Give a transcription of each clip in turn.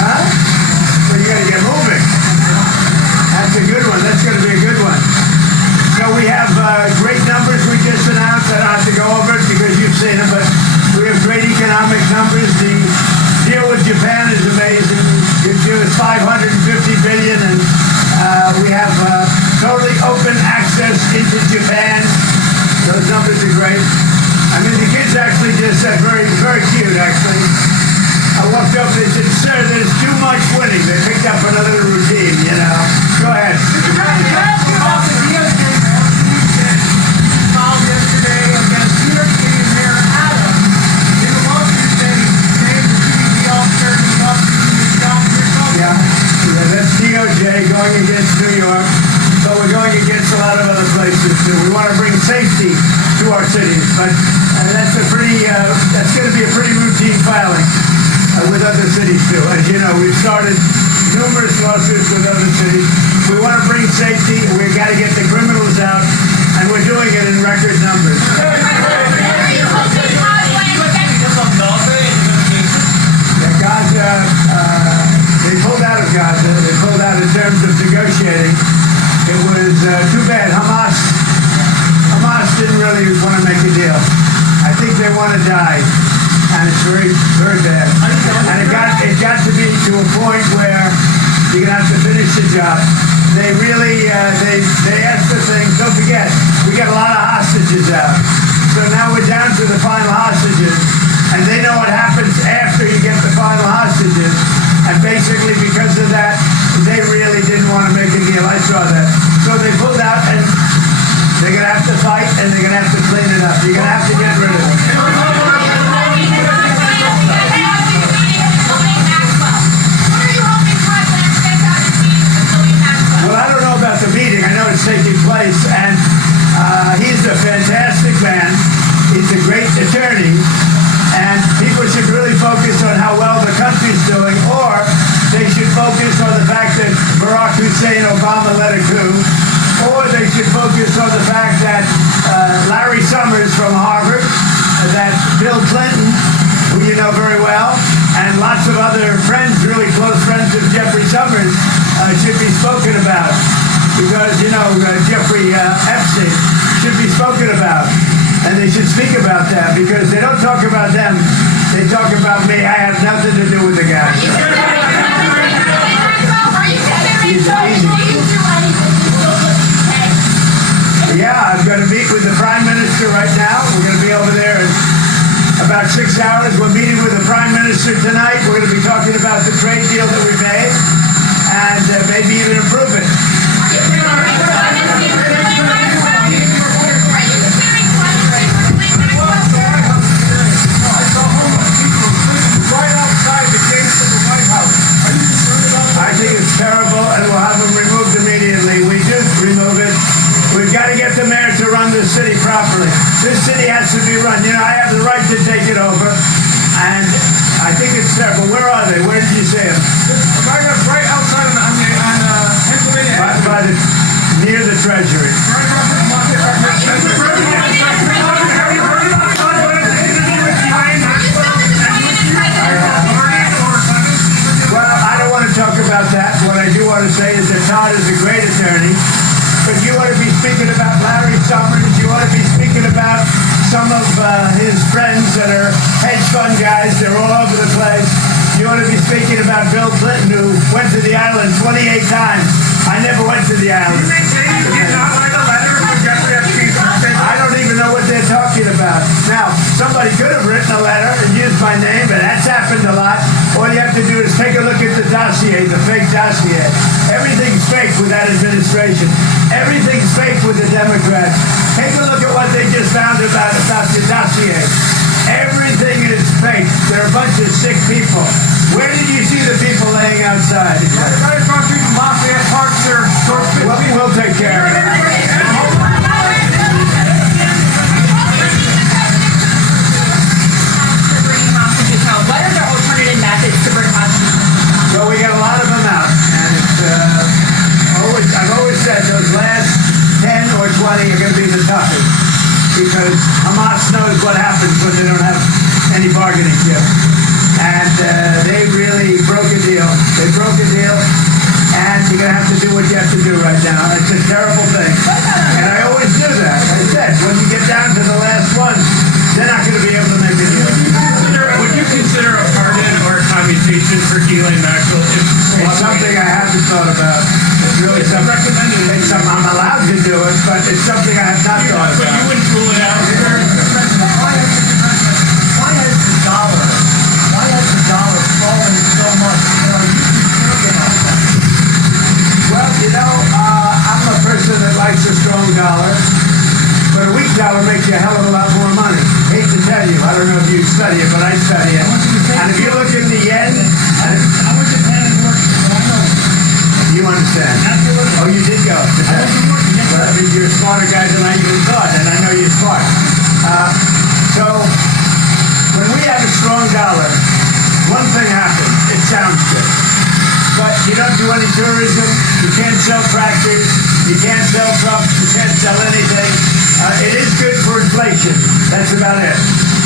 Huh? Well, you got to get moving. That's a good one. That's going to be a good one. So we have great numbers we just announced. I don't have to go over it because you've seen them, but we have great economic numbers. The deal with Japan is amazing. It gives us $550 billion, and we have totally open access into Japan. Those numbers are great. I mean, the kids actually just said very, very cute, actually. I walked up, they said, sir, there's too much winning. They picked up another routine, you know. Go ahead. Yesterday against New York City Mayor Adams in the lawsuit saying the CBD officer Yeah, that's DOJ going against New York, but we're going against a lot of other places too. We want to bring safety to our cities, but that's going to be a pretty routine filing with other cities too. As you know, we've started numerous lawsuits with other cities. We want to bring safety, and we've got to get the criminals out, and we're doing it in record numbers. Yeah, Gaza, they pulled out of Gaza. They pulled out in terms of negotiating. It was too bad. Hamas didn't really want to make a deal. I think they want to die, and it's very, very bad. And it got to be to a point where you're gonna have to finish the job. They really, they asked the thing. Don't forget, we got a lot of hostages out. So now we're down to the final hostages, and they know what happens after you get the final hostages. And basically, because of that, they really didn't want to make a deal. I saw that. So they pulled out, and they're gonna have to fight, and they're gonna have to clean it up. You're gonna have to get rid of it. Well, I don't know about the meeting. I know it's taking place, and he's a fantastic man. He's a great attorney, and people should really focus on how well the country's doing, or they should focus on the fact that Barack Hussein Obama led a coup, or they should focus on the fact that Larry Summers from Harvard, that Bill Clinton, who you know very well, and lots of other friends, really close friends of Jeffrey Summers, should be spoken about. Because, you know, Jeffery Epstein should be spoken about. And they should speak about that, because they don't talk about them. They talk about me. I have nothing to do with the guy. Yeah, I'm going to meet with the Prime Minister right now. We're going to be over there in about 6 hours. We're meeting with the Prime Minister tonight. We're going to be talking about the trade deal that we made and maybe even improve it. I think it's terrible, and we'll have them removed immediately. We do remove it. We've got to get the mayor to run this city properly. This city has to be run. You know, I have the right to take it over, and I think it's terrible. Where are they? Where did you see them? Right outside on Pennsylvania. Near the Treasury. Well, I don't want to talk about that. What I do want to say is that Todd is a great attorney, but you ought to be speaking about Larry Summers. You ought to be speaking about some of his friends that are hedge fund guys. They're all over the place. You ought to be speaking about Bill Clinton, who went to the island 28 times. I never went to the island. I don't even know what they're talking about. Now, somebody could have written a letter and used my name, but that's happened a lot. All you have to do is take a look at the dossier, the fake dossier. Everything's fake with that administration. Everything's fake with the Democrats. Take a look at what they just found about the dossier. Everything is fake. They're a bunch of sick people. Where did you see the people laying outside? Right across the street from Lafayette Park, sir. We'll take care of it. What are the alternative methods to bring hostages? So we got a lot of them out, and it's I've always said those last 10 or 20 are going to be the toughest, because Hamas knows what happens when they don't have any bargaining chips, and they really broke a deal. It's a terrible thing. And I always do that. I said, when you get down to the last one, they're not going to be able to make a deal. Would you consider a pardon or a commutation for Ghislaine Maxwell? It's something I haven't thought about. It's really something, it's something I'm allowed to do it, but it's something I have not thought But you about. wouldn't rule it out? Why has the dollar fallen so much? Are you concerned about that? Well, I'm a person that likes a strong dollar, but a weak dollar makes you a hell of a lot more money. Hate to tell you, I don't know if you study it, but I study it. And if you look at the yen, I went to Japan and worked, so I know. you understand. Oh, you did go. Well, I mean, you're a smarter guy than I even thought, and I know you're smart. So, when we have a strong dollar, one thing happens. It sounds good. But you don't do any tourism. You can't sell tractors. You can't sell trucks. You can't sell anything. It is good for inflation. That's about it.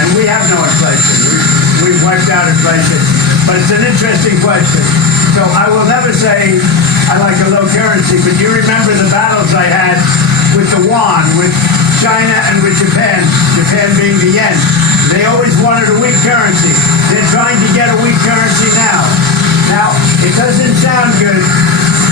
And we have no inflation. We've wiped out inflation. But it's an interesting question. So I will never say I like a low currency, but you remember the battles I had with the yuan, with China and with Japan, Japan being the yen. They always wanted a weak currency. They're trying to get a weak currency now. Now, it doesn't sound good,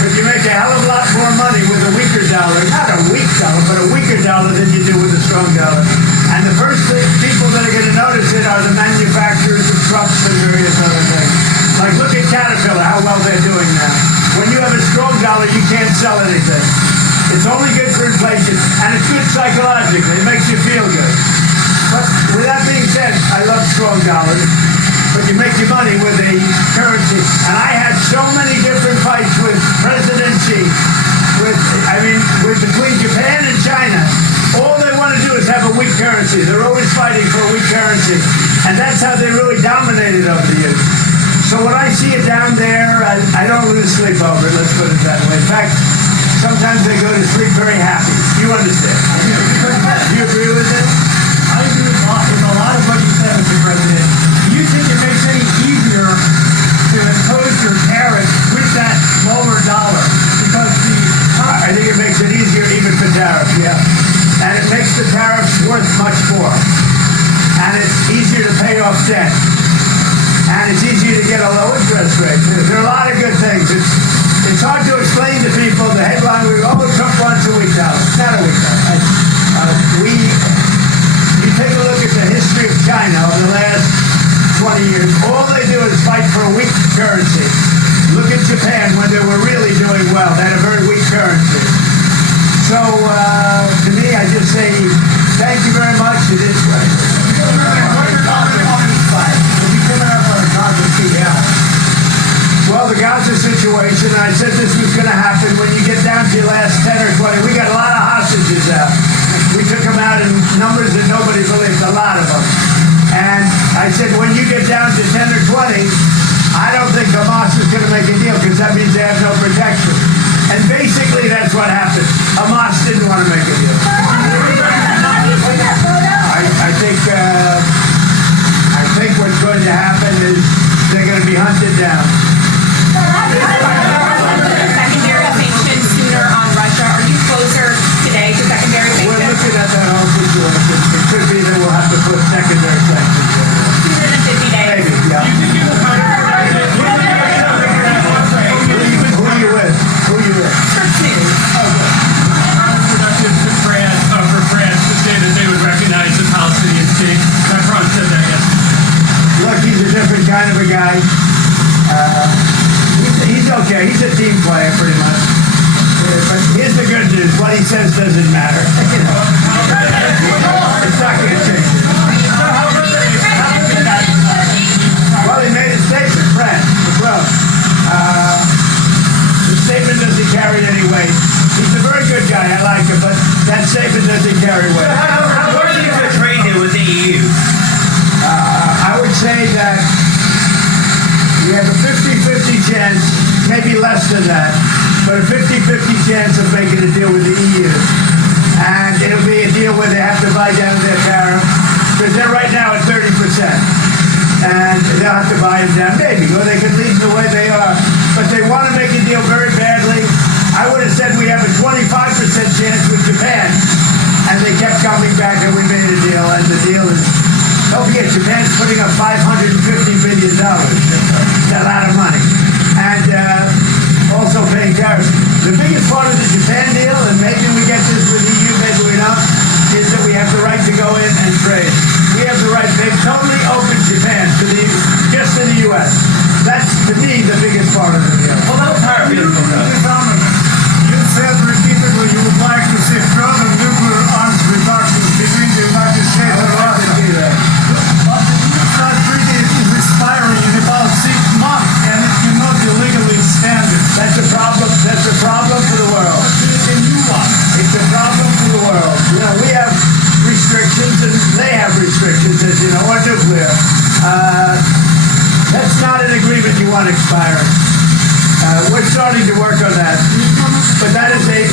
but you make a hell of a lot more money with a weaker dollar. Not a weak dollar, but a weaker dollar than you do with a strong dollar. And the first people that are going to notice it are the manufacturers of trucks and various other things. Like, look at Caterpillar, how well they're doing now. When you have a strong dollar, you can't sell anything. It's only good for inflation, and it's good psychologically. It makes you feel good. But with that being said, I love strong dollars, but you make your money with a currency. And I had so many different fights with President Xi, between Japan and China. All they want to do is have a weak currency. They're always fighting for a weak currency. And that's how they really dominated over the years. So when I see it down there, I don't lose sleep over it, let's put it that way. In fact, sometimes I go to sleep very happy. You understand? Do you agree with it? I agree with a lot of what you said, Mr. President. Do you think it makes it any easier to impose your tariffs with that lower dollar? Because I think it makes it easier even for tariffs, yeah. And it makes the tariffs worth much more. And it's easier to pay off debt. And it's easier to get a low interest rate. There are a lot of good things. It's hard to explain to people the headline, Trump wants a weak dollar. It's not a weak dollar. You take a look at the history of China over the last 20 years, all they do is fight for a weak currency. Look at Japan when they were really doing well. They had a very weak currency. So, to me, I just say, thank you very much. It is right. Well, the Gaza situation, I said this was going to happen when you get down to your last 10 or 20. We got a lot of hostages out. We took them out in numbers that nobody believes, a lot of them. And I said, when you get down to 10 or 20, I don't think Hamas is going to make a deal because that means they have no protection. And basically, that's what happened. Hamas didn't want to make a deal. I think what's going to happen is they're going to be hunted down. Secondary sanctions sooner on Russia. Are you closer today to secondary We're sanctions? looking at that whole situation. It could be that we'll have to put secondary sanctions in. Sooner than 50 days. Maybe, yeah. Who are you with? First news. Productive for France to say that they would recognize the Palestinian state. Macron said that yesterday. Look, he's a different kind of a guy. He's okay. He's a team player, pretty much. But here's the good news. What he says doesn't matter. It's not going to change. Well, he made a statement, France, Macron. The statement doesn't carry any weight. He's a very good guy. I like him, but that statement doesn't carry weight. How are you to trade deal with the EU? I would say that we have a 50-50 chance, maybe less than that, but a 50-50 chance of making a deal with the EU. And it'll be a deal where they have to buy down their tariff, because they're right now at 30%. And they'll have to buy them down, maybe, or they can leave the way they are. But they want to make a deal very badly. I would have said we have a forget, Japan's putting up $550 billion. That's a lot of money. And also paying tariffs. The biggest part of the Japan deal, and maybe we get this with EU, maybe we don't, is that we have the right to go in and trade. We have the right. They've totally opened Japan just to the U.S. That's, to me, the biggest part of the deal. Well, that was hard. You said repeatedly you would like to see further nuclear arms reductions between the United States and Russia. But the New START treaty is expiring in about 6 months, and it cannot be legally extended. That's a problem. That's a problem for the world. It's a new one. It's a problem for the world. You know, we have restrictions, and they have restrictions, as you know, on nuclear. That's not an agreement you want expiring. We're starting to work on that, but that is a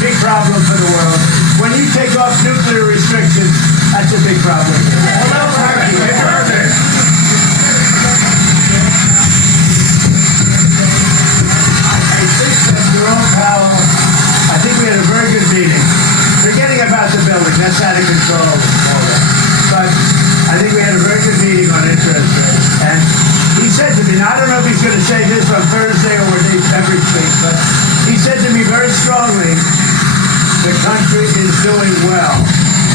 big problem for the world. When you take off nuclear restrictions, that's a big problem. I think that Jerome Powell, I think we had a very good meeting. Forgetting about the building, that's out of control. But I think we had a very good meeting on interest rates. And he said to me, now I don't know if he's going to say this on Thursday or when he ever speaks, but he said to me very strongly, the country is doing well.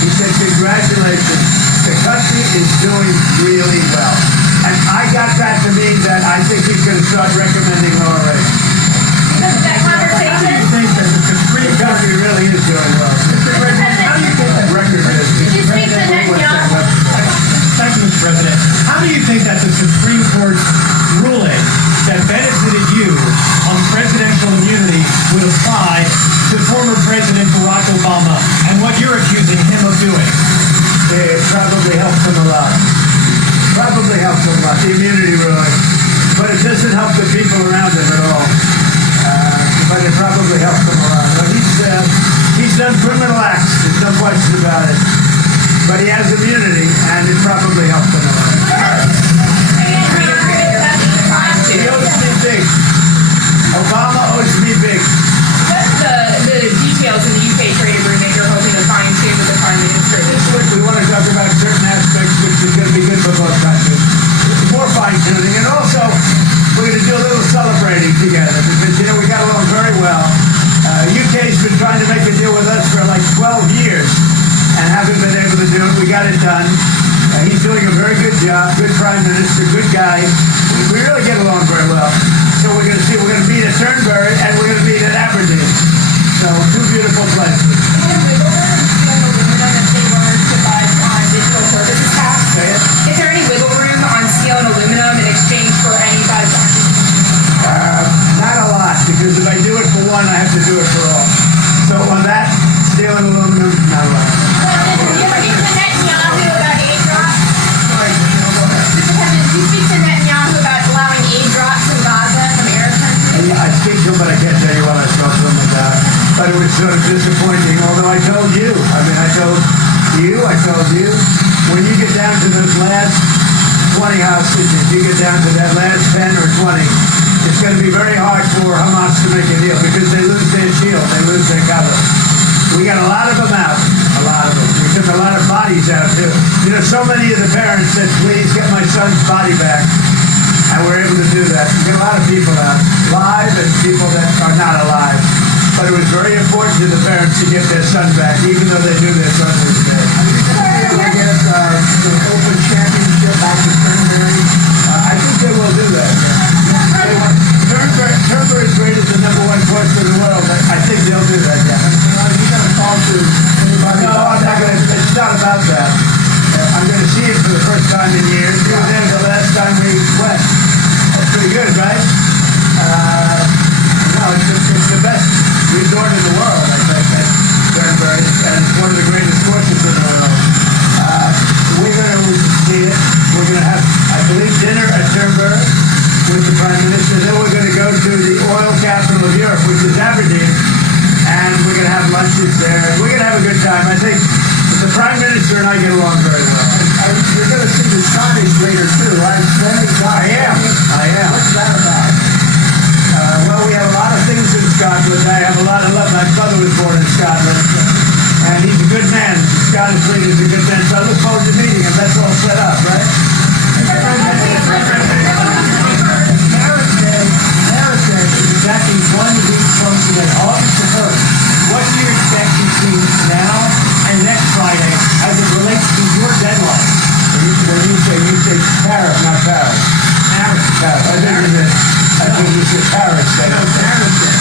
He said, congratulations, the country is doing really well. And I got that to mean that I think he's going to start recommending lower rates. Because of that conversation, How do you think that the Supreme The country really is doing well. Mr. President, how do you think that Record is. did you speak to Netanyahu? Thank you, Mr. President. How do you think that the Supreme Court's ruling that benefited you on presidential immunity would apply to former President Barack Obama and what you're accusing him of doing? It probably helps him a lot. Probably helps him a lot, the immunity ruling. But it doesn't help the people around him at all. But it probably helps him a lot. But he's done criminal acts, there's no question about it. But he has immunity, and it probably helps him a lot. He owes me big. Obama owes me big. What are the details in the UK trade agreement you're hoping to find soon with the Prime Minister? We want to talk about certain aspects which is going to be good for both countries. More fine-tuning, and also we're going to do a little celebrating together because, you know, we got along very well. UK's been trying to make a deal with us for like 12 years and haven't been able to do it. We got it done. He's doing a very good job, good Prime Minister, good guy. We really get along very well. So we're going to meet at Turnberry and we're going to meet at Aberdeen. So two beautiful places. Is there any wiggle room on steel and aluminum in exchange for any size? Not a lot, because if I do it for one, I have to do it for all. So on that, steel and aluminum, not a lot. Did you speak to Netanyahu about aid drops? Did you speak to Netanyahu about allowing aid drops in Gaza from Arab countries? I speak to him, but I can't tell you what I spoke to him about. But it was sort of disappointing, although I told you. I told you, when you get down to those last 20 hostages, you get down to that last 10 or 20, it's going to be very hard for Hamas to make a deal because they lose their shield, they lose their cover. We got a lot of them out, a lot of them. We took a lot of bodies out too. You know, so many of the parents said, please get my son's body back. And we're able to do that. We get a lot of people out, live and people that are not alive. But it was very important to the parents to get their son back, even though they knew their son was dead. Will they get the Open Championship back to Turnberry? I think they will do that. Turnberry is rated the #1 course in the world. I think they'll do that, yeah. Are you going to talk to anybody? No, I'm not going to. It's not about that. I'm going to see it for the first time in years. We were there the last time we went. That's pretty good, right? No, it's the best resort in the world, I think, at Turnberry, and it's one of the greatest courses in the world. We're going to see it. We're going to have, I believe, dinner at Turnberry with the Prime Minister. Then we're going to go to the oil capital of Europe, which is Aberdeen, and we're going to have lunches there. We're going to have a good time. I think the Prime Minister and I get along very well. You're going to see the Scottish later too, right? I am. What's that about? Well, we have a lot of things in Scotland. I have a lot of love. My brother was born in Scotland, and he's a good man. The Scottish leader's a good man. So I look forward to meeting him. That's all set up, right? Marathon is exactly 1 week from today, August the 1st. What do you expect between now and next Friday as it relates to your deadline? When you say tariff, not Paris. Paris. I think you said Paris. No, Marathon.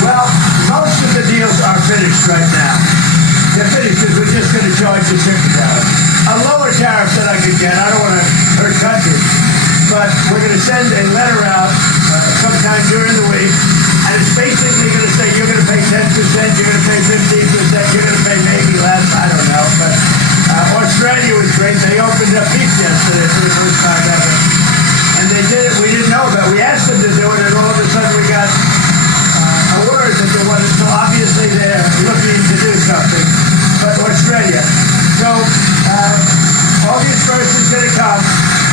Well, most of the deals are finished right now. They're finished because we're just going to charge the shipping tariff. A lower tariff that I could get. I don't want to hurt countries. But we're going to send a letter out sometime during the week. And it's basically going to say you're going to pay 10%, you're going to pay 15%, you're going to pay maybe less. I don't know. But Australia was great. They opened up beef yesterday for the first time ever. And they did it. We didn't know about it. We asked them to do it, and all of a sudden we got a word that they wanted. So obviously they're looking to do something. But Australia. So August 1st is going to come,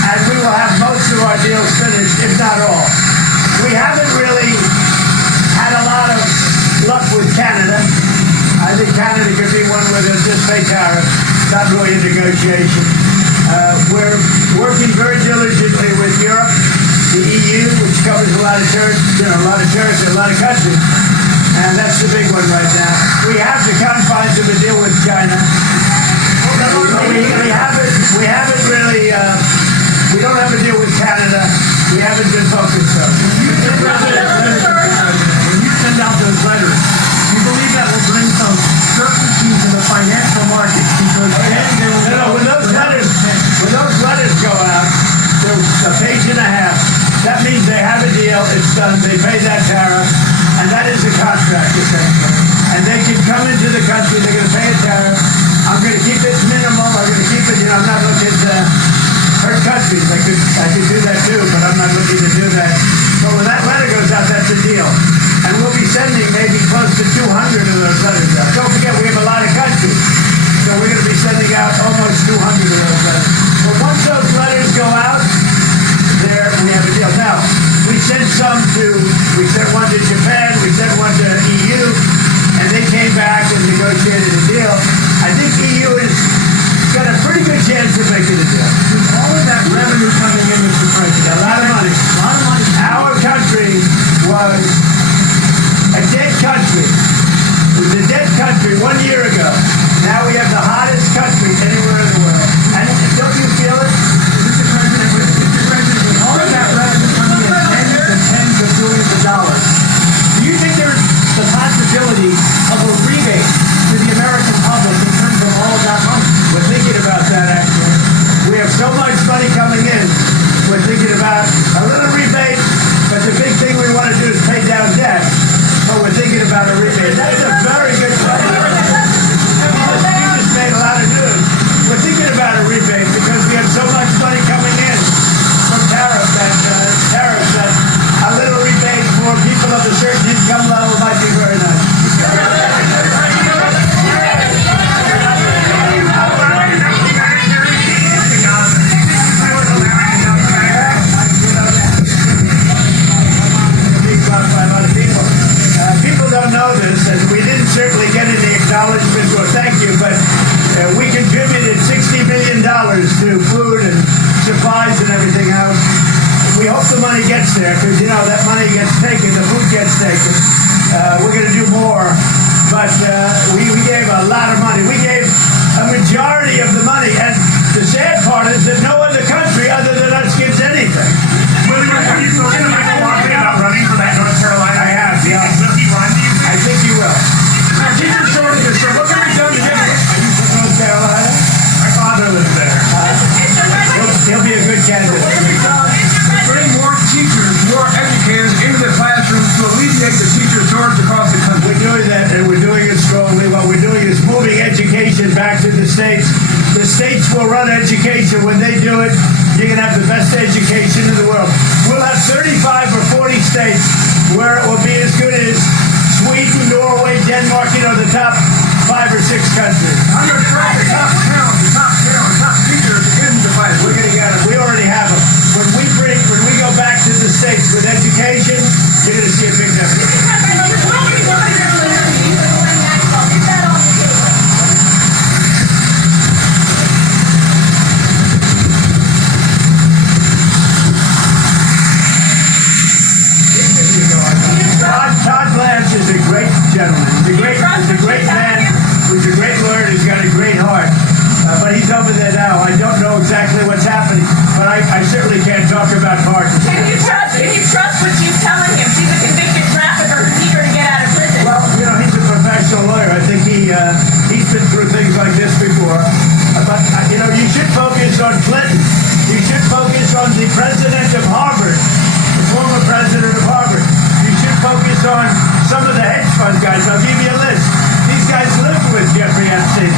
and we will have most of our deals finished, if not all. We haven't really had a lot of luck with Canada. I think Canada could be one where they'll just pay tariff, not really a negotiation. We're working very diligently with Europe, the EU, which covers a lot of territory, a lot of countries, and that's the big one right now. We have the confines of a deal with China. We haven't really. We don't have a deal with Canada. We haven't been focused on. When you send out those letters, do you believe that will bring some certainty to the financial markets? Because then they will No, when those letters go out, there's a page and a half. That means they have a deal, it's done, they pay that tariff, and that is a contract essentially. And they can come into the country, they're going to pay a tariff. I'm going to keep it minimum, I'm going to keep it, I'm not looking to hurt countries. I could do that too, but I'm not looking to do that. So when that letter goes out, that's a deal. And we'll be sending maybe close to 200 of those letters out. Don't forget, we have a lot of countries. So we're going to be sending out almost 200 of those letters. But once those letters go out, there we have a deal. Now, we sent one to Japan, we sent one to EU, and they came back and negotiated a deal. I think EU has got a pretty good chance of making a deal. with all of that revenue coming in, Mr. President, A lot of money. a lot of money. Our country was a dead country. It was a dead country 1 year ago. Now we have the hottest country anywhere in the world. And don't you feel it? Mr. President, with all of that revenue coming in tens of billions of dollars, do you think there's the possibility of a rebate to the American public in terms of all of that money? We're thinking about that, actually. We have so much money coming in. We're thinking about a little rebate, but the big thing we want to do is pay down debt. So we're thinking about a rebate. That's a very good question. You just made a lot of news. We're thinking about a rebate because we have so much money coming in from tariffs that a little rebate for people of a certain income level might be very nice. By a lot of people. People don't know this, and we didn't certainly get any acknowledgement or thank you, but we contributed $60 million to food and supplies and everything else. We hope the money gets there, because, that money gets taken, the food gets taken. We're going to do more, but we gave a lot of money. We gave a majority of the money, and the sad part is that no other country other than us gives anything. Will you talk to Michael Walker about running for that North Carolina? I have, yeah. Will he run, do you think? I think you will. Teacher shortages, so what can be done to get it? Are you from North Carolina? My father lives there. He'll be a good candidate. Bring more teachers, more educators into the classrooms to alleviate the teacher shortage across the country. We're doing that, and we're doing it strongly. What we're doing is moving education back to the states. The states will run education. When they do it, you're going to have the best education in the world. We'll have 35 or 40 states where it will be as good as Sweden, Norway, Denmark, the top 5 or 6 countries. I'm going to try the top teachers to get into the classroom. We're going to get them. We already have them. When we go back to the states with education, you're going to see a big difference. talk about pardons. Can you trust what she's telling him? She's a convicted trafficker who's eager to get out of prison. Well, he's a professional lawyer. I think he's been through things like this before. But you should focus on Clinton. You should focus on the president of Harvard, the former president of Harvard. You should focus on some of the hedge fund guys. I'll give you a list. These guys lived with Jeffrey Epstein.